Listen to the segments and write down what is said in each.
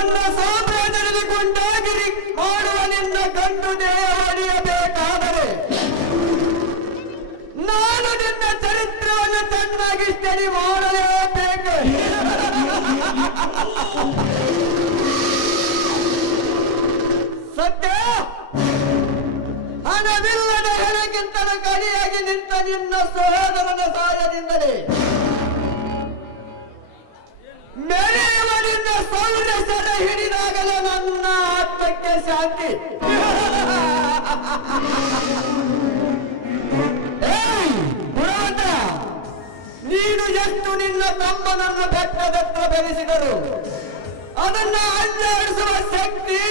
ನನ್ನ ಸಾಮ್ರಾಜ್ಯದಲ್ಲಿ ಗುಂಡಾಗಿರಿ ಮಾಡುವ ನಿನ್ನ ಗಂಡು ದೇಹ ಹೊಡೆಯಬೇಕಾದರೆ ನಾನು ನಿನ್ನ ಚರಿತ್ರೆಯನ್ನು ಚೆನ್ನಾಗಿ ಸ್ಟಡಿ ಮಾಡಲೇಬೇಕು. ಸತ್ಯ ಹಣವಿಲ್ಲದ ಹೆಣಕ್ಕಿಂತಲೂ ಕಡಿಯಾಗಿ ನಿಂತ ನಿನ್ನ ಸಹೋದರನ ಸಹಾಯದಿಂದಲೇ ಮೆರೆಯುವ ನಿನ್ನ ಸೌರ್ಯ ಸೆರೆ ಹಿಡಿದಾಗಲೇ ನನ್ನ ಆತ್ಮಕ್ಕೆ ಶಾಂತಿ. ಗುಣವಂತ, ನೀನು ಎಷ್ಟು ನಿನ್ನ ತಮ್ಮನನ್ನು ಬೆಟ್ಟದತ್ರ ಬೆಳೆಸಿದರು ಅದನ್ನ ಅಲ್ಲಾಡಿಸುವ ಶಕ್ತಿ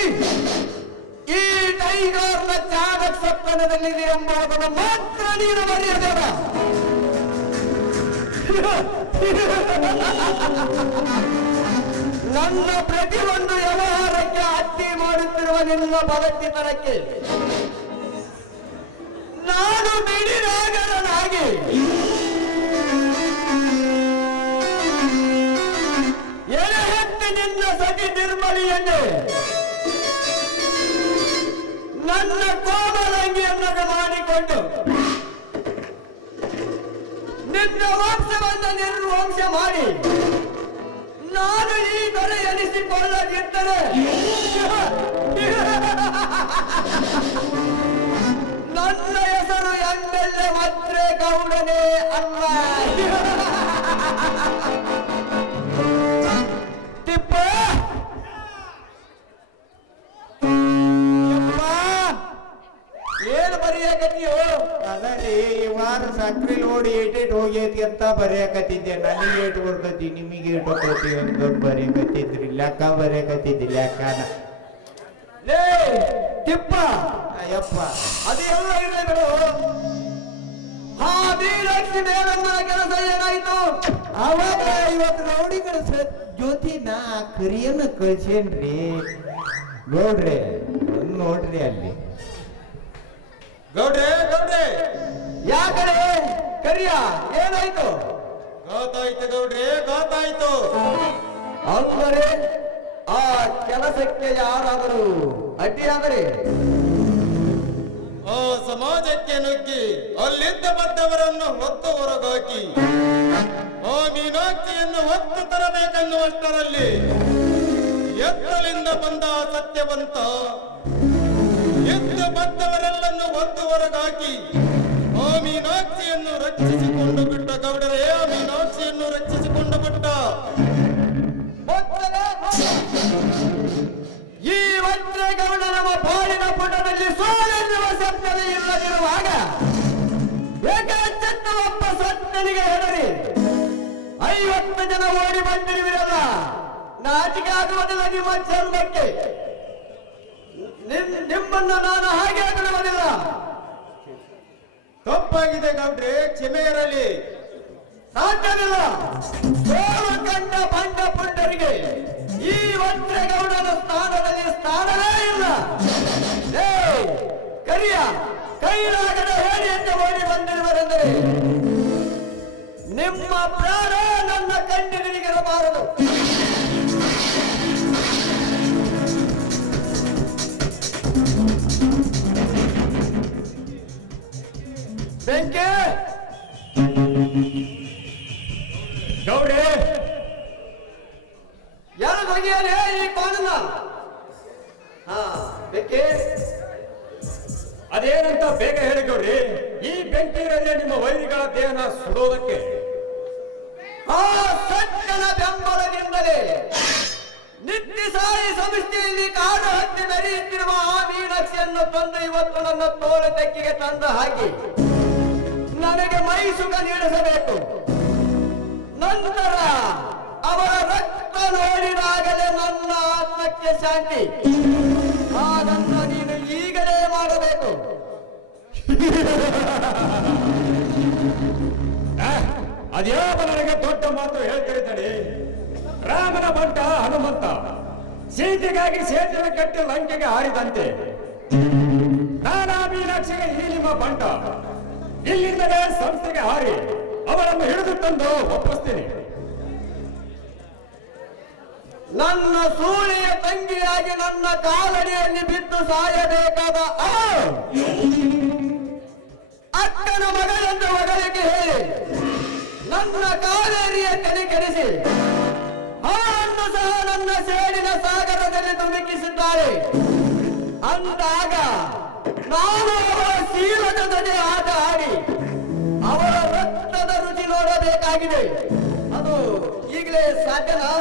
ಈ ಟೈಗರ್ನ ಚಾಣಕ ಸಪ್ತನದಲ್ಲಿದೆ ಎಂಬುದನ್ನು ಮಾತ್ರ ನೀನು ಮರೆಯಬೇಡ. ನನ್ನ ಪ್ರತಿಯೊಂದು ವ್ಯವಹಾರಕ್ಕೆ ಅಡ್ಡಿ ಮಾಡುತ್ತಿರುವ ನಿನ್ನ ಬಲತ್ತಿತನಕ್ಕೆ ನಾನು ಬಿಡಿರಾಗಲನಾಗಿ ಎಳೆಹೆತ್ತಿ ನಿನ್ನ ಸತಿ ನಿರ್ಮಲಿಯನ್ನೇ ನನ್ನ ಕೋಮಲಂಗಿಯನ್ನಾಗ ಮಾಡಿಕೊಂಡು ನಿನ್ನ ವಂಶವನ್ನು ನಿರ್ವಂಶ ಮಾಡಿ ನಾನು ಈ ದೊರೆ ಎನಿಸಿಕೊಳ್ಳದಿದ್ದರೆ ನನ್ನ ಹೆಸರು ಎಂದೆಲ್ಲ ಮತ್ತೆ ಗೌಡನೇ ಅಲ್ಲ. ತಿಪ್ಪ ಏನು ಬರೆಯಕತ್ತೀಯೋ? ಅಲ್ಲ ರೀ, ಈ ವಾರ ಸಕ್ರಿ ಲೋಡಿ ಏಟೇಟ್ ಹೋಗೈತಿ ಅಂತ ಬರೆಯಕತ್ತಿದ್ದೆ. ನನಗೆ ಏಟು ಬರ್ತೈತಿ, ನಿಮಗೆ ಏಟು ಹೋಗ್ತೈತಿ ಅಂತ ಬರೆಯಕತ್ತಿದ್ರಿ. ಲೆಕ್ಕ ಬರೆಯಕತ್ತಿದ್ದಿ ಲೆಕ್ಕನ. ಲೇ ತಿಪ್ಪ, ಯಪ್ಪ ಅದೆಲ್ಲ ಇರಲಿ ಬಿಡು. ಹಾ ಮೀನಾಕ್ಷಿ ಮೇಲಮ್ಮನ ಕೆಲಸ ಏನಾಯ್ತು? ಅವಾಗ ಇವತ್ತು ರೌಡಿಗಳ ಜ್ಯೋತಿನ ಕರಿಯನ್ನ ಕಳ್ಸೇನ್ರಿ ಗೌಡ್ರೆ. ನೋಡ್ರಿ ಅಲ್ಲಿ ಗೌಡ್ರೆ ಗೌಡ್ರೆ. ಯಾಕಡೆ ಕರಿಯ ಏನಾಯ್ತು? ಗೊತ್ತಾಯ್ತು ಗೌಡ್ರೆ, ಗೊತ್ತಾಯ್ತು. ಅಂದರೆ ಆ ಕೆಲಸಕ್ಕೆ ಯಾರಾದರೂ ಅಡ್ಡಿಯಾದರೆ ಆ ಸಮಾಜಕ್ಕೆ ನುಗ್ಗಿ ಅಲ್ಲಿದ್ದ ಬದ್ದವರನ್ನು ಹೊತ್ತು ಹೊರಗಾಕಿ ಆ ಮೀನಾಕ್ಷಿಯನ್ನು ಹೊತ್ತು ತರಬೇಕೆನ್ನುವಷ್ಟರಲ್ಲಿ ಎತ್ತಲಿಂದ ಬಂದ ಸತ್ಯವಂತ ಎದ್ದು ಬದ್ದವರೆಲ್ಲನ್ನು ಹೊತ್ತು ಹೊರಗಾಕಿ ಆ ಮೀನಾಕ್ಷಿಯನ್ನು ರಕ್ಷಿಸಿಕೊಂಡು ಬಿಟ್ಟ ಗೌಡರೇ. ಆ ಮೀನಾಕ್ಷಿಯನ್ನು ರಕ್ಷಿಸಿಕೊಂಡು ಬಿಟ್ಟ. ಈ ವಜ್ರೇಗೌಡ ನಮ್ಮ ಬಾಳಿನ ಪುಟದಲ್ಲಿ ಸೋಲೆನ್ನುವ ಸತ್ಯವೇ ಇಲ್ಲದಿರುವಾಗ ಏಕಾಚತ್ತವಪ್ಪ ಸತ್ತನಿಗೆ ಹೆದರಿ 50 ಜನ ಓಡಿ ಬಂದಿರುವಿರಲ್ಲ. ನಾಚಿಕೆ ಆಗುವುದಿಲ್ಲ ನಿಮ್ಮ ಚರ್ಮಕ್ಕೆ. ನಿಮ್ಮನ್ನು ನಾನು ಹಾಗೆ ಬಿಡುವುದಿಲ್ಲ. ತಪ್ಪಾಗಿದೆ ಗೌಡ್ರೆ, ಕ್ಷಮೆ ಇರಲಿ. ಸಾಧ್ಯವಿಲ್ಲ. ಸೋಲು ಕಂಡ ಬಂಡ ಪುಂಡರಿಗೆ ಈ ವಜ್ರೇಗೌಡನ ಸ್ಥಾನದಲ್ಲಿ ಸ್ಥಾನವೇ ಇಲ್ಲ. ಕರಿಯ ಕೈಲಾಗದ ಹೇಳಿಯಂತೆ ಓಡಿ ಬಂದಿರುವರೆಂದರೆ ನಿಮ್ಮ ಪ್ರಾಣ ನನ್ನ ಕಣ್ಣೆದುರಿಗಿರಬಾರದು. ಬೆಂಕಿ ಗೌಡ್ರೆ, ಯಾರು ಬಗೆಯಲೇ ಈ ಕಾನೂನ? ಬೆಂಕಿ ಅದೇನಂತ ಬೇಗ ಹೇಳಿ ಗೌಡ್ರಿ. ಈ ಬೆಂಕಿ ಇರೋದೇ ನಿಮ್ಮ ವೈರಿಗಳ ದೇಹನ ಸುಡೋದಕ್ಕೆ. ಆ ಸಜ್ಜನ ಬೆಂಬಲದಿಂದಲೇ ನಿತ್ಯ ಸಾಯಿ ಸಂಸ್ಥೆಯಲ್ಲಿ ಕಾಡು ಹತ್ತಿ ಮೆರೆಯುತ್ತಿರುವ ಆ ಮೀನಾಕ್ಷಿಯನ್ನು ತಂದು ಇವತ್ತು ನನ್ನ ತೋಳ ತೆಕ್ಕಿಗೆ ತಂದು ಹಾಕಿ ನನಗೆ ಮೈ ಸುಖ ನೀಡಿಸಬೇಕು. ನಂತರ ಅವರ ರಕ್ತ ನೋಡಿದಾಗಲೇ ನನ್ನ ಆತ್ಮಕ್ಕೆ ಶಾಂತಿ. ಹಾಗನ್ನು ನೀನು ಈಗಲೇ ಮಾಡಬೇಕು. ಅದ್ಯಾವ ನನಗೆ ದೊಡ್ಡ ಮಾತು ಹೇಳ್ತಿದ್ದಾನೆ. ರಾಮನ ಬಂಟ ಹನುಮಂತ ಸೀತೆಗಾಗಿ ಸೇತುವೆ ಕಟ್ಟಿ ಲಂಕೆಗೆ ಹಾರಿದಂತೆ ನಾನಾ ಮೀನಾಕ್ಷಿಗೆ ಈ ನಿಮ್ಮ ಬಂಟ ಇಲ್ಲಿಂದಲೇ ಸಂಸ್ಥೆಗೆ ಹಾರಿ ಅವರನ್ನು ಹಿಡಿದು ತಂದು ಒಪ್ಪಿಸ್ತೀನಿ. ನನ್ನ ಸೂಳೆಯ ತಂಗಿಯಾಗಿ ನನ್ನ ಕಾಲಡಿಯಲ್ಲಿ ಬಿದ್ದು ಸಾಯಬೇಕಾದ ಅಕ್ಕನ ಮಗಳೆಂದು ಮಗಳಿಗೆ ಹೇಳಿ ನನ್ನ ಕಾವೇರಿಯ ತಲೆ ಕೆಡಿಸಿ ಹಾವನ್ನು ಸಹ ನನ್ನ ಸೇಡಿನ ಸಾಗರದಲ್ಲಿ ಧುಮುಕಿಸಿದ್ದಾರೆ. ಅಂದಾಗ ನಾನು ಅವರ ಶೀಲದ ಜೊತೆ ಆಟ ಆಡಿ ಅವರ ರಕ್ತದ ರುಚಿ ನೋಡಬೇಕಾಗಿದೆ. ಅದು ಈಗಲೇ ಸಾಧ್ಯನಾ?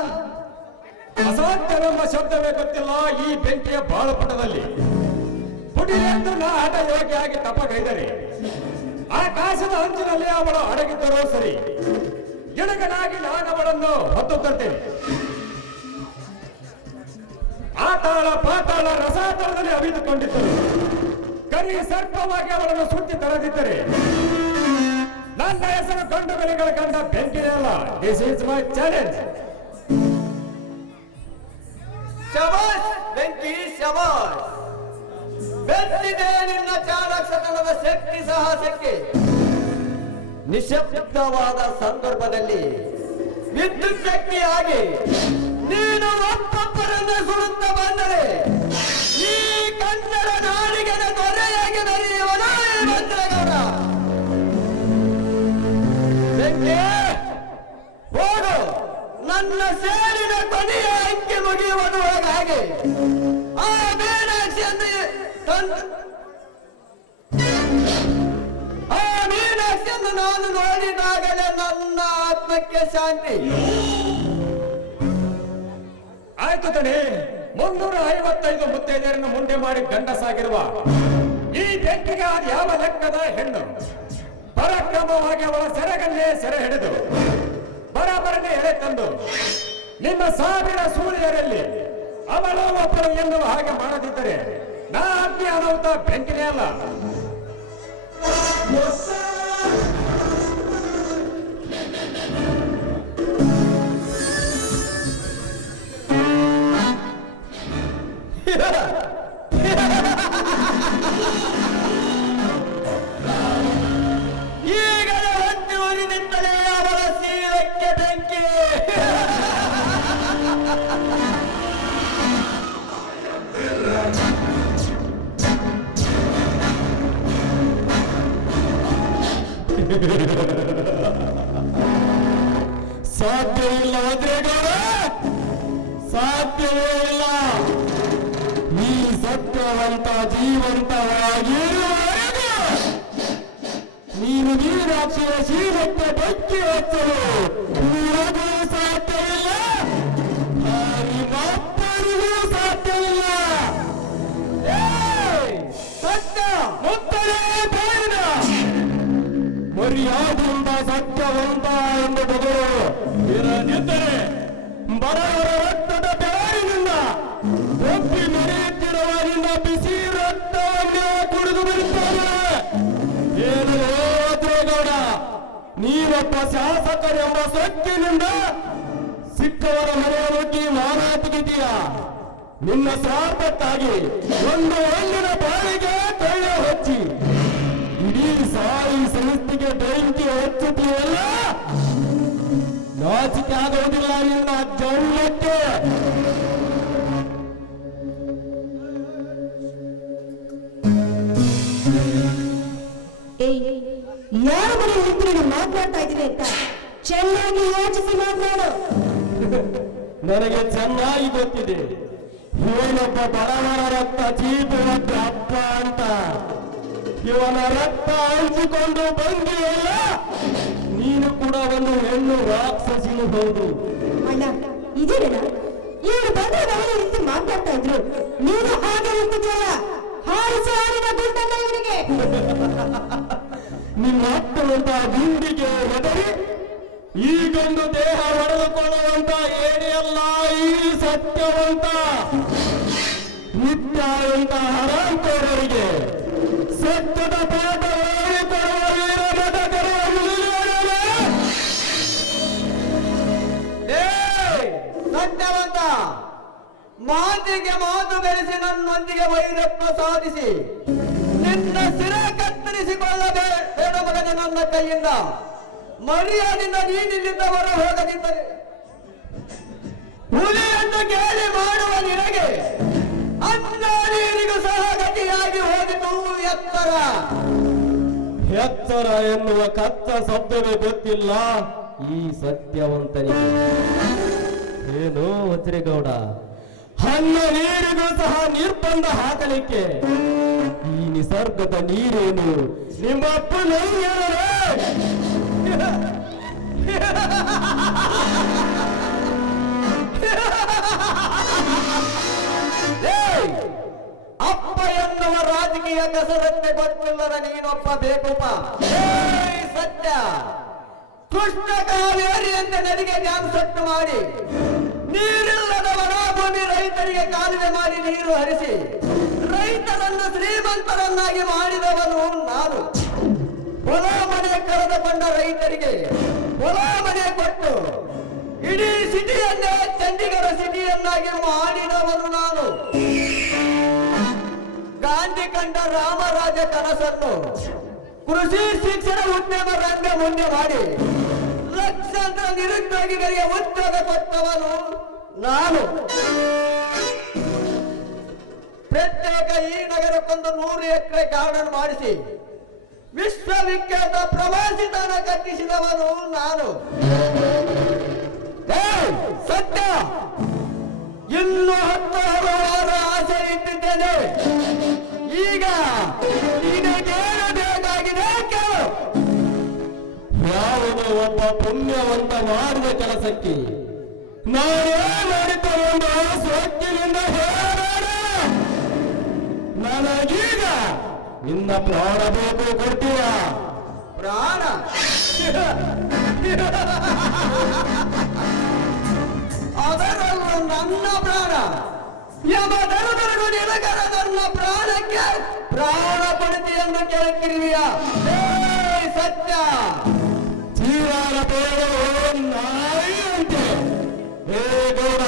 ಅಸಾಧ್ಯವೆಂಬ ಶಬ್ದವೇ ಗೊತ್ತಿಲ್ಲ ಈ ಬೆಂಕಿಯ ಬಾಳಪಟದಲ್ಲಿ. ಪುಡಿಯೆಂದು ನಾ ಹಠ ಯೋಗಿಯಾಗಿ ತಪಗೈದರೆ ಆಕಾಶದ ಅಂಚಿನಲ್ಲಿ ಅವಳು ಅಡಗಿದ್ದರೂ ಸರಿ, ಗಿಡಗನಾಗಿ ನಾನು ಅವಳನ್ನು ಹೊತ್ತುತ್ತಂತೇನೆ. ಆತಾಳ ಪಾತಾಳ ರಸಾತಳದಲ್ಲಿ ಅವಿದುಕೊಂಡಿದ್ದರು. ಕರಿ ಸರ್ಪವಾಗಿ ಅವಳನ್ನು ಸುತ್ತಿ ತರದಿದ್ದರೆ ನನ್ನ ಹೆಸರು ಗಂಡು ಬೆಲೆಗಳ ಕಂಡ ಬೆಂಕಿನೇ ಅಲ್ಲ. This is my challenge. ಶಬಾಷ್ ಬೆಂಕಿ, ಶಬಾಷ್. ಬೆತ್ತಿದೆ ನಿನ್ನ ಚಾಣಕ್ಷತನದ ಶಕ್ತಿ ಸಾಹಸಕ್ಕೆ. ನಿಶಬ್ದವಾದ ಸಂದರ್ಭದಲ್ಲಿ ವಿದ್ಯುತ್ ಶಕ್ತಿಯಾಗಿ ನೀನು ಒಬ್ಬೊಬ್ಬರನ್ನು ಸುಡುತ್ತ ಬಂದರೆ ಈ ಕನ್ನಡ ನಾಡಿಗೆ ದೊರೆಯಾಗಿ ನಡೆಯುವನ ಮಂತ್ರಗೌಡ. ಬೆಂಕಿ ಹೋಗು, ನನ್ನ ಸೇರಿನ ಕೊನೆಯ ಅಂಕೆ ಮುಗಿಯುವುದು ಹಾಗೆ. ಆ ಮೀನಾಕ್ಷಿಯನ್ನು ನಾನು ನೋಡಿದಾಗಲೇ ನನ್ನ ಆತ್ಮಕ್ಕೆ ಶಾಂತಿ. ಆಯ್ತು ತಡಿ. 355 ಮುತ್ತೈದೆಯರನ್ನು ಮುಂದೆ ಮಾಡಿ ಗಂಡಸಾಗಿರುವ ಈ ಬೆಂಕಿಗೆ ಅದು ಯಾವ ಲೆಕ್ಕದ ಹೆಣ್ಣು? ಪರಾಕ್ರಮವಾಗಿ ಅವಳ ಸೆರೆಗಲ್ಲೇ ಸೆರೆ ಹಿಡಿದು ಬರಬರನೆ ಎಳೆ ತಂದು ನಿಮ್ಮ 1000 ಸೂರ್ಯರಲ್ಲಿ ಅವಳು ಒಬ್ಬಳು ಎನ್ನುವ ಹಾಗೆ ಮಾಡದಿದ್ದರೆ ನಾ ಅಗ್ನಿ ಅನಾಹುತ ಬೆಂಕಿನೇ ಅಲ್ಲ. ಈಗಲೇ ಹೊತ್ತಿ ಉರಿನಿಂದಲೇ ಅವರ ಸೀರಕ್ಕೆ ಬೆಂಕಿ. ಸಾಧ್ಯವಿಲ್ಲ ವಜ್ರೇಗೌಡ, ಸಾಧ್ಯವೇ ಇಲ್ಲ. ಈ ಸತ್ಯವಂತ ಜೀವಂತವಾಗಿರುವವರೆಗೂ ನೀನು ಮೀನಾಕ್ಷಿಯ ಶೀಲಕ್ಕೆ ಬೆಂಕಿ ಹಚ್ಚಲು ನಿನಗೂ ಸಾಧ್ಯವಿಲ್ಲ, ನಿಮ್ಮಪ್ಪನಿಗೂ ಸಾಧ್ಯವಿಲ್ಲ. ಸತ್ಯ ಮುತ್ತಲೇ ಬಾಯಿನ ಮರ್ಯಾದೆಯಿಂದ ಸತ್ಯವಂತ ಎಂದು ಬಗಳು ಇರದಿದ್ದರೆ ಬಡವರ ರಕ್ತದ ಬೆವರಿನಿಂದ ಒಪ್ಪಿ ಮೆರೆಯುತ್ತಿರುವ ನಿನ್ನ ಬಿಸಿ ರಕ್ತವನ್ನು ಕುಡಿದು ಬಿಡುತ್ತಾರೆ. ಏನು ವಜ್ರೇಗೌಡ, ನೀನೊಬ್ಬ ಶಾಸಕರೆಂಬ ಸೊಕ್ಕಿನಿಂದ ಸಿಕ್ಕವರ ಮನೆಯ ನುಗ್ಗಿ ಮಾರಾಟಗಿದೀಯ. ನಿನ್ನ ಸ್ವಾರ್ಥಕ್ಕಾಗಿ ಒಂದು ಹಣ್ಣಿನ ಬಾಳಿಗೆ ತೈಲ ಹಚ್ಚಿ ಇಡೀ ಸಾಯಿ ಸಂಸ್ಥೆಗೆ ಬೆಂಕಿ ಹಚ್ಚುತ್ತೀವಲ್ಲ, ನಾಚಿಕೆ ಆಗುವುದಿಲ್ಲ ನಿನ್ನ ಜನ್ಮಕ್ಕೆ. ಯಾರ ಮನೆ ನಿಂತು ಮಾತನಾಡ್ತಾ ಇದ್ದೀನಿ ಅಂತ ಚೆನ್ನಾಗಿ ಯೋಚಿಸಿ ಮಾತನಾಡು. ನನಗೆ ಚೆನ್ನಾಗಿ ಗೊತ್ತಿದೆ, ಇವನೊಬ್ಬ ಬಡವರ ರಕ್ತ ಚೀಪುವಂತ ಅಪ್ಪ ಅಂತ. ಇವನ ರಕ್ತ ಹಂಚಿಕೊಂಡು ಬಂದಿಯಲ್ಲ, ನೀನು ಕೂಡ ಒಂದು ಹೆಣ್ಣು ರಾಕ್ಷಸಿಯೂ ಹೌದು. ಅಣ್ಣ ಇದೇನ ಇವರು ಬಂದ ಮನೆ ನಿಂತು ಮಾತನಾಡ್ತಾ ಇದ್ರು, ನೀನು ಹಾಗೆ ನಿಂತಿದ್ಯಲ್ಲ. ಹಾರಿಸಿ ಹಾರಿನ ಗುಂಡನ್ನ ಇವರಿಗೆ. ನಿನ್ನ ಅಪ್ಪನಂತ ಗುಂಡಿಗೆ ಹೆದರಿ ಈಗೊಂದು ದೇಹ ಹೊಡೆದುಕೊಳ್ಳುವಂತ ಏಣಿಯಲ್ಲ ಈ ಸತ್ಯವಂತ. ನಿತ್ಯ ಅಂತ ಹರಾಂಕೋರರಿಗೆ ಸತ್ಯದ ಪಾಠ ಹೇಳಿಕೊಡುವ ವೀರ ಮತಕರ ಸತ್ಯವಂತ ಮಾತಿಗೆ ಮಾತು ಬೆಳೆಸಿ ನನ್ನೊಂದಿಗೆ ವೈರತ್ವ ಸಾಧಿಸಿ ನಿನ್ನ ಸಿರ ಕತ್ತರಿಸಿಕೊಳ್ಳಬೇಡ ಮಗನ ನನ್ನ ಕೈಯಿಂದ. ಮರ್ಯಾದಿಂದ ನೀನಿಲ್ಲಿಂದ ಹೊರ ಹೋಗದಿದ್ದರೆ ಹುಲಿಯನ್ನು ಗೇಲಿ ಮಾಡುವ ನಿನಗೆ ಅನ್ನ ನೀರಿಗೂ ಸಹ ಗತಿಯಾಗಿ ಹೋಗಿತು ಎತ್ತರ. ಎತ್ತರ ಎನ್ನುವ ಕತ್ತ ಶಬ್ದವೇ ಗೊತ್ತಿಲ್ಲ ಈ ಸತ್ಯವಂತನಿಗೆ. ಏನು ವಜ್ರೇಗೌಡ, ಅನ್ನ ನೀರಿಗೂ ಸಹ ನಿರ್ಬಂಧ ಹಾಕಲಿಕ್ಕೆ ಈ ನಿಸರ್ಗದ ನೀರೇನು ನಿಮ್ಮ ಅಪ್ಪನ ಅಪ್ಪ ಎನ್ನುವ ರಾಜಕೀಯ ಕಸರತ್ತೆ ಗೊತ್ತಿಲ್ಲದ ನೀನೊಬ್ಬ ಬೇಕುಪ್ಪ. ಸತ್ಯ ಕೃಷ್ಣ ಕಾವೇರಿ ಅಂತ ನದಿಗೆ ಡ್ಯಾಮ್ ಸಟ್ಟು ಮಾಡಿ ನೀರಿಲ್ಲದ ವನಭೂಮಿ ರೈತರಿಗೆ ಕಾಲುವೆ ಮಾಡಿ ನೀರು ಹರಿಸಿ ರೈತರನ್ನು ಶ್ರೀಮಂತರನ್ನಾಗಿ ಮಾಡಿದವನು ನಾನು. ಹೊಲ ಮನೆ ಕರೆದುಕೊಂಡ ರೈತರಿಗೆ ಹೊಲ ಮನೆ ಕೊಟ್ಟು ಇಡೀ ಸಿಟಿಯನ್ನೇ ಚಂಡೀಗಢ ಸಿಟಿಯನ್ನಾಗಿ ಮಾಡಿದವನು ನಾನು. ಗಾಂಧಿ ಕಂಡ ರಾಮರಾಜ ಕನಸನ್ನು ಕೃಷಿ ಶಿಕ್ಷಣ ಉದ್ಯಮ ರಂಗ ಮುಂದೆ ಮಾಡಿ ಲಕ್ಷಾಂತರ ನಿರುದ್ಯೋಗಿಗಳಿಗೆ ಉದ್ಯೋಗ ಕೊಟ್ಟವನು ನಾನು. ಪ್ರತ್ಯೇಕ ಈ ನಗರಕ್ಕೊಂದು 100 ಎಕರೆ ಗಾರ್ಡನ್ ಮಾಡಿಸಿ ವಿಶ್ವವಿಖ್ಯಾತ ಪ್ರವಾಸಿ ತಾಣ ಕಟ್ಟಿಸಿದವನು ನಾನು. ಸತ್ಯ, ಇನ್ನು 10 ಹಲವಾರು ಆಸೆ ಇಟ್ಟಿದ್ದೇನೆ. ಈಗ ನಿನಗೇನು ಬೇಕಾಗಿದೆ ಕೇಳು. ಯಾವುದೋ ಒಬ್ಬ ಪುಣ್ಯವಂತ ಮಾಡಿದ ಕೆಲಸಕ್ಕೆ ನಾನೇ ಮಾಡಿಕೊಂಡು ಸ್ವಚ್ಛದಿಂದ ಹೇಳಬೇಡ. ನನಗೀಗ ನಿನ್ನ ಪ್ರಾಣ ಬೇಕು, ಕೊಡ್ತೀಯ? ಪ್ರಾಣ ಅದರಲ್ಲೂ ನನ್ನ ಪ್ರಾಣ ಯಮಧರ್ಮರು ನಿನಗರ ನನ್ನ ಪ್ರಾಣಕ್ಕೆ ಪ್ರಾಣ ಕೊಡುತ್ತಿ ಎಂದು ಕೇಳುತ್ತಿರುವಿಯ? ಸತ್ಯ, ಜೀವನ ನಾಯಿಯಂತೆ. ಹೇ ಗೌಡ,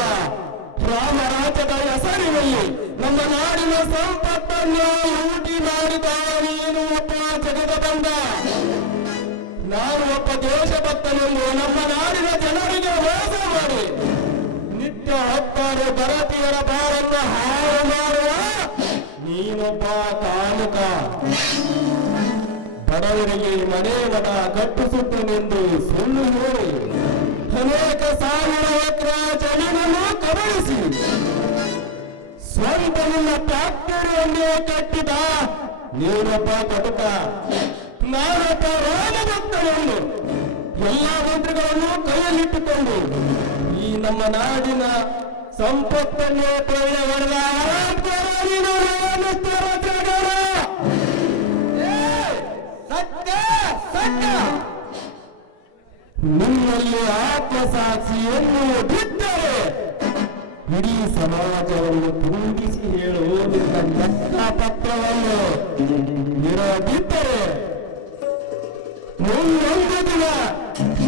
ರಾಮರಾಜ್ಯದ ಹೆಸರಿನಲ್ಲಿ ನಮ್ಮ ನಾಡಿನ ಸಂಪತ್ತನ್ನು ಲೂಟಿ ಮಾಡಿದ ನೀನು ಒಬ್ಬ ಜಗದ ಬಂದ. ನಾನು ಒಬ್ಬ ದೇಶಭಕ್ತನೆಂದು ನಮ್ಮ ನಾಡಿನ ಜನರಿಗೆ ಮೋಸ ಮಾಡಿ ನಿತ್ಯ 10 ಭಾರತೀಯರ ಬಾರನ್ನು ಹಾಳು ಮಾಡುವ ನೀನೊಬ್ಬ ಕಾಮುಕ. ಬಡವರಿಗೆ ಮನೆ ಮಠ ಕಟ್ಟಿಸುತ್ತನೆಂದು ಸುಳ್ಳು ಹೇಳಿ ಅನೇಕ ಸಾವಿರ ಎಕರೆ ಜಮೀನನ್ನು ಕಬಳಿಸಿ ಸ್ವಂತ ನಿನ್ನ ಫ್ಯಾಕ್ಟರಿಯನ್ನೇ ಕಟ್ಟಿದ ನೀನೊಬ್ಬ ಕಟುಕ. ನಾನೊಬ್ಬ ರಾಮಭಕ್ತನನ್ನು ಎಲ್ಲ ಮಂತ್ರಿಗಳನ್ನು ಕೈಯಲ್ಲಿಟ್ಟುಕೊಂಡು ಈ ನಮ್ಮ ನಾಡಿನ ಸಂಪತ್ತನ್ನೇ ಕೊಳ್ಳೆ ಹೊಡೆದ ಸತ್ಯ, ಸತ್ಯ. ನಿನ್ನಲ್ಲಿ ಆತ್ಮಸಾಕ್ಷಿಯನ್ನು ಬಿಟ್ಟರೆ ಇಡೀ ಸಮಾಜವನ್ನು ತುಂಬಿಸಿ ಹೇಳುವ ನಿನ್ನ ಲೆಕ್ಕಪತ್ರವನ್ನು ಇರದಿದ್ದರೆ ಮುಂದೊಂದು ದಿನ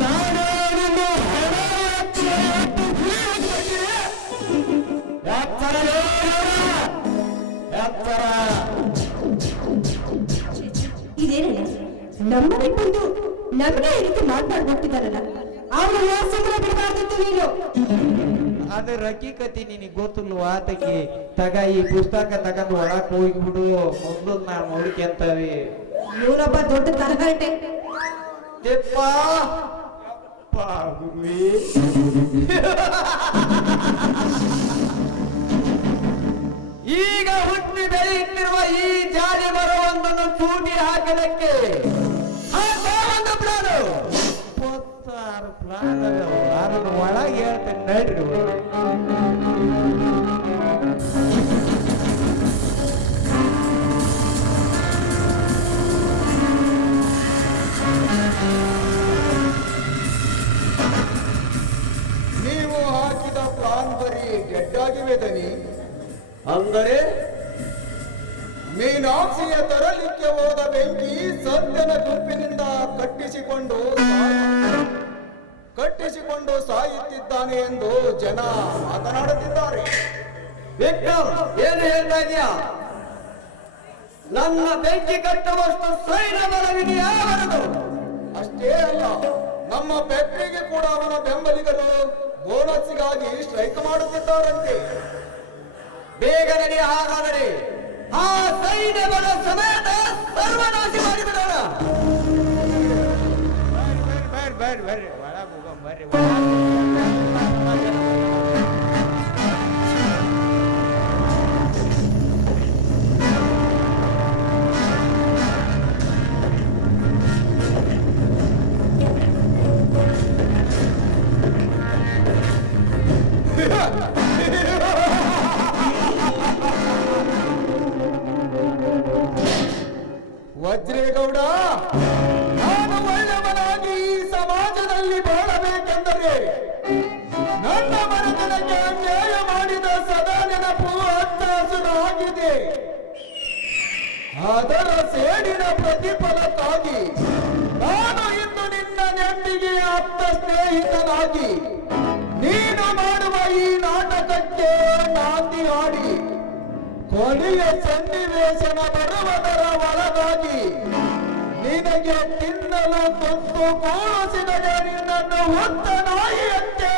ನಾನೇ ನಿನ್ನ ಹಣ ಎತ್ತರ. ಇದೇನಲ್ಲ ನಮ್ಮನೆ ಬಂದು ನಮಗೆ ಈ ರೀತಿ ಮಾತಾಡ್ಬಿಟ್ಟಿದಾರಲ್ಲ, ಅವನ್ನ ಸುಮ್ಮನೆ ಬಿಡಬಾರ್ದಿತ್ತು ನೀನು. ಅದ್ರ ಹಕ್ಕಿಕತಿ ನಿನಗೆ ಗೊತ್ತಿಲ್ವ? ಆತಕ್ಕೆ ತಗ ಈ ಪುಸ್ತಕ ತಗೊಂಡು ಒಳಕ್ ಹೋಗ್ಬಿಡು, ಮೊದಲು ನಾನು ನೋಡ್ಕೊಂತವಿ. ಇವನೊಬ್ಬ ದೊಡ್ಡ ತರಗಟೆ. ತಿಪ್ಪ ಈಗ ಹುಟ್ಟಿ ಬೆಳೆಯುತ್ತಿರುವ ಈ ಜಾತಿ ಮರವೊಂದನ್ನು ಚೂಟಿ ಹಾಕಲಿಕ್ಕೆ ಒಂದು ಪ್ಲಾನ್. 26 ಪ್ಲಾನ್ ಅದ್ರ ಒಳಗೆ ಹೇಳ್ತೇನೆ ನಡ್ರಿ. ನೀವು ಹಾಕಿದ ಪ್ಲಾನ್ ಬರೀ ಡೆಡ್ ಆಗಿವೆ ದನಿ. ಅಂದರೆ ಮೀನಾಕ್ಷಿಯ ತರಲಿಕ್ಕೆ ಹೋದ ಬೆಂಕಿ ಸತ್ಯನ ಗುಂಪಿನಿಂದ ಕಟ್ಟಿಸಿಕೊಂಡು ಸಾಯುತ್ತಿದ್ದಾನೆ ಎಂದು ಜನ ಮಾತನಾಡುತ್ತಿದ್ದಾರೆ. ವಿಕ್ರಮ್, ಏನು ಹೇಳ್ತಾ ಇದೀಯಾ? ನನ್ನ ಬೆಂಕಿ ಕಟ್ಟುವಷ್ಟು ಸೈನ್ಯ ಬಲವಿದೆಯಾ ಅವರದು? ಅಷ್ಟೇ ಅಲ್ಲ, ನಮ್ಮ ಫ್ಯಾಕ್ಟರಿಗೆ ಕೂಡ ಅವನ ಬೆಂಬಲಿಗರು ಬೋನಸ್ಸಿಗಾಗಿ ಸ್ಟ್ರೈಕ್ ಮಾಡುತ್ತಿದ್ದಾರಂತೆ. ಬೇಗ ನಡಿ, ಹಾಗಾದರೆ ಆ ಸೈನ್ಯಗಳ ಸಮೇತ ಸರ್ವನಾಶ ಮಾಡಿಬಿಡೋಣ. ಬರ್ರಿ ಬರ್ರಿ ಒಳಗೆ ಹೋಗೋಣ ಬರ್ರಿ. ವಜ್ರೇಗೌಡ, ನಾನು ಒಳ್ಳೆಯವನಾಗಿ ಈ ಸಮಾಜದಲ್ಲಿ ಬಾಳಬೇಕೆಂದರೆ ನನ್ನ ಮನೆತನಕ್ಕೆ ಅನ್ಯಾಯ ಮಾಡಿದ ಸದಾ ನೆನಪು ಹಚ್ಚ ಹಸುರಾಗಿದೆ. ಅದರ ಸೇಡಿನ ಪ್ರತಿಫಲಕ್ಕಾಗಿ ನಾನು ಇಂದು ನಿನ್ನ ನೆಂಬಿಗೆ ಆಪ್ತ ಸ್ನೇಹಿತನಾಗಿ ನೀನು ಮಾಡುವ ಈ ನಾಟಕಕ್ಕೆ ನಾಂದಿ ಹಾಡಿ ಕೊನೆಯ ಸನ್ನಿವೇಶನ ಬರುವುದರ ಒಳಗಾಗಿ ನಿನಗೆ ತಿನ್ನಲು ತುತ್ತು ಕೂಡಿಸಿದರೆ ನಿನ್ನನ್ನು ಹೊತ್ತ ನಾಯಿಯಂತೆ